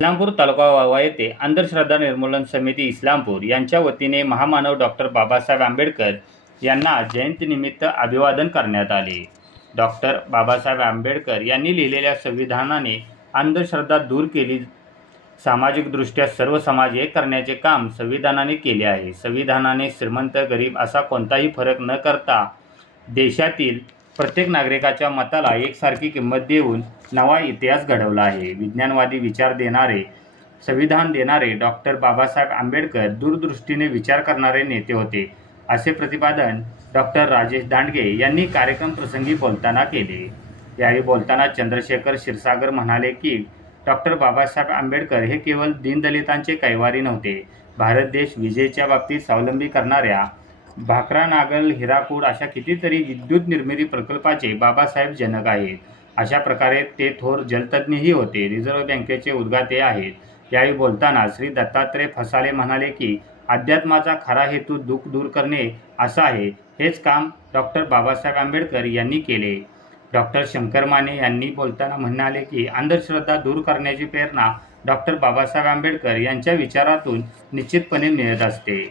इस्लामपूर तालुका वाळवा येथे अंधश्रद्धा निर्मूलन समिती इस्लामपूर यांच्या वतीने महामानव डॉक्टर बाबासाहेब आंबेडकर यांना जयंतीनिमित्त अभिवादन करण्यात आले. डॉक्टर बाबासाहेब आंबेडकर यांनी लिहिलेल्या संविधानाने अंधश्रद्धा दूर केली. सामाजिकदृष्ट्या सर्व समाज एक करण्याचे काम संविधानाने केले आहे. संविधानाने श्रीमंत गरीब असा कोणताही फरक न करता देशातील प्रत्येक नागरिकाच्या मताला एकसारखी किंमत देऊन नवा इतिहास घडवला आहे. विज्ञानवादी विचार देणारे, संविधान देणारे डॉक्टर बाबासाहेब आंबेडकर दूरदृष्टीने विचार करणारे नेते होते, असे प्रतिपादन डॉक्टर राजेश दांडगे यांनी कार्यक्रम प्रसंगी बोलताना केले. यावेळी बोलताना चंद्रशेखर क्षीरसागर म्हणाले की डॉक्टर बाबासाहेब आंबेडकर हे केवळ दीनदलितांचे कैवारी नव्हते. भारत देश विजेच्या बाबतीत स्वावलंबी करणाऱ्या भाकरा, नागल, हिराकूड अशा कितीतरी विद्युत निर्मिती प्रकल्पाचे बाबासाहेब जनक आहेत. अशा प्रकारे ते थोर जलतज्ञही होते. रिझर्व्ह बँकेचे उद्गाते आहेत. यावेळी बोलताना श्री दत्तात्रय फसाले म्हणाले की अध्यात्माचा खरा हेतू दुःख दूर करणे असा आहे. हेच काम डॉक्टर बाबासाहेब आंबेडकर यांनी केले. डॉक्टर शंकर माने यांनी बोलताना म्हणाले की अंधश्रद्धा दूर करण्याची प्रेरणा डॉक्टर बाबासाहेब आंबेडकर यांच्या विचारातून निश्चितपणे मिळत असते.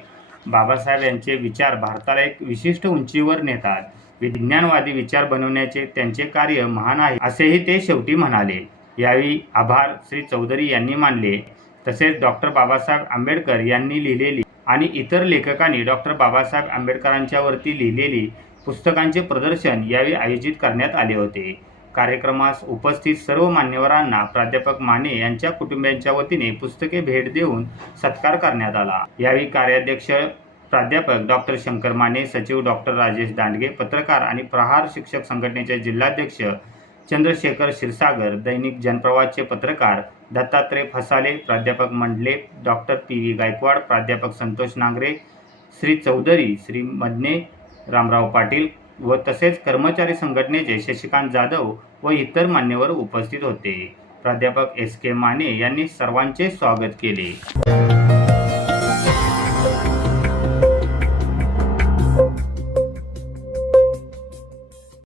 बाबासाहेब यांचे विचार भारताला एक विशिष्ट उंचीवर नेतात. विज्ञानवादी विचार बनवण्याचे त्यांचे कार्य महान आहे, असेही ते शेवटी म्हणाले. यावेळी आभार श्री चौधरी यांनी मानले. तसेच डॉक्टर बाबासाहेब आंबेडकर यांनी लिहिलेली आणि इतर लेखकांनी डॉक्टर बाबासाहेब आंबेडकरांच्यावरती लिहिलेली पुस्तकांचे प्रदर्शन यावेळी आयोजित करण्यात आले होते. कार्यक्रमास उपस्थित सर्व मान्यवरांना प्राध्यापक माने यांच्या कुटुंबियांच्या वतीने पुस्तके भेट देऊन सत्कार करण्यात आला. यावेळी कार्याध्यक्ष प्राध्यापक डॉक्टर शंकर माने, सचिव डॉक्टर राजेश दांडगे, पत्रकार आणि प्रहार शिक्षक संघटनेचे जिल्हाध्यक्ष चंद्रशेखर क्षीरसागर, दैनिक जनप्रवासचे पत्रकार दत्तात्रय फसाले, प्राध्यापक मंडले, डॉक्टर पी.व्ही. गायकवाड, प्राध्यापक संतोष नांगरे, श्री चौधरी, श्री मदने, रामराव पाटील व तसेच कर्मचारी संघटनेचे शशिकांत जाधव व इतर मान्यवर उपस्थित होते. प्राध्यापक एस.के. माने यांनी सर्वांचे स्वागत केले.